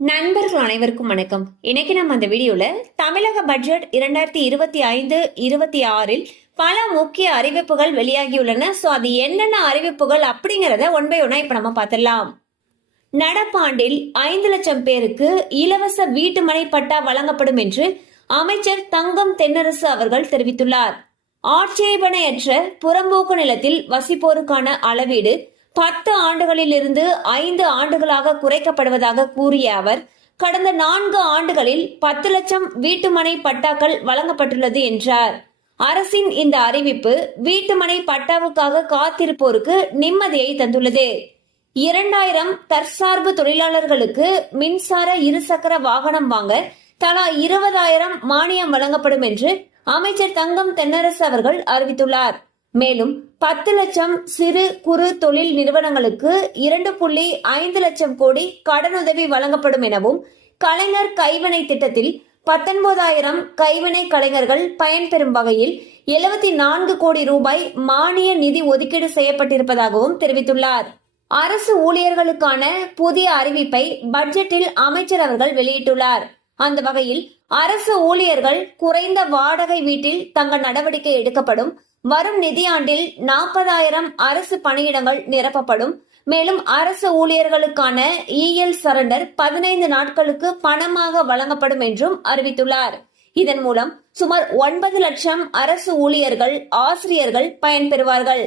நண்பர்கள் அனைவருக்கும் வணக்கம். இன்னைக்கு நம்ம அந்த வீடியோல தமிழக பட்ஜெட் இரண்டாயிரத்தி இருபத்தி ஐந்து இருபத்தி ஆறில் பல முக்கிய அறிவிப்புகள் வெளியாகியுள்ளன. ஸோ அது என்னென்ன அறிவிப்புகள் அப்படிங்கறத ஒன் பை ஒன்னா இப்ப நம்ம பார்த்துடலாம். நடப்பாண்டில் ஐந்து லட்சம் பேருக்கு இலவச வீட்டுமனை பட்டா வழங்கப்படும் என்று அமைச்சர் தங்கம் தென்னரசு அவர்கள் தெரிவித்துள்ளார். ஆட்சேபனையற்ற புறம்போக்கு நிலத்தில் வசிப்போருக்கான அளவீடு பத்து ஆண்டுகளில் இருந்து ஐந்து ஆண்டுகளாக குறைக்கப்படுவதாக கூறிய அவர் கடந்த நான்கு ஆண்டுகளில் பத்து லட்சம் வீட்டுமனை பட்டாக்கள் வழங்கப்பட்டுள்ளது என்றார். அரசின் இந்த அறிவிப்பு வீட்டுமனை பட்டாவுக்காக காத்திருப்போருக்கு நிம்மதியை தந்துள்ளது. இரண்டாயிரம் தற்சார்பு தொழிலாளர்களுக்கு மின்சார இருசக்கர வாகனம் வாங்க தலா இருபதாயிரம் மானியம் வழங்கப்படும் என்று அமைச்சர் தங்கம் தென்னரசு அவர்கள் அறிவித்துள்ளார். மேலும் பத்து லட்சம் சிறு குறு தொழில் நிறுவனங்களுக்கு இரண்டு புள்ளி ஐந்து லட்சம் கோடி கடனுதவி வழங்கப்படும் எனவும் கலைஞர் கைவினை திட்டத்தில் பத்தொன்பதாயிரம் கைவினை கலைஞர்கள் பயன்பெறும் வகையில் எழுபத்தி நான்கு கோடி ரூபாய் மானிய நிதி ஒதுக்கீடு செய்யப்பட்டிருப்பதாகவும் தெரிவித்துள்ளார். அரசு ஊழியர்களுக்கான புதிய அறிவிப்பை பட்ஜெட்டில் அமைச்சர் அவர்கள் வெளியிட்டுள்ளார். அந்த வகையில் அரசு ஊழியர்கள் குறைந்த வாடகை வீட்டில் தங்க நடவடிக்கை எடுக்கப்படும். வரும் நிதியாண்டில் நாற்பதாயிரம் அரசு பணியிடங்கள் நிரப்பப்படும். மேலும் அரசு ஊழியர்களுக்கான இஎல் சரண்டர் பதினைந்து நாட்களுக்கு பணமாக வழங்கப்படும் என்றும் அறிவித்துள்ளார். இதன் மூலம் சுமார் ஒன்பது லட்சம் அரசு ஊழியர்கள் ஆசிரியர்கள் பயன்பெறுவார்கள்.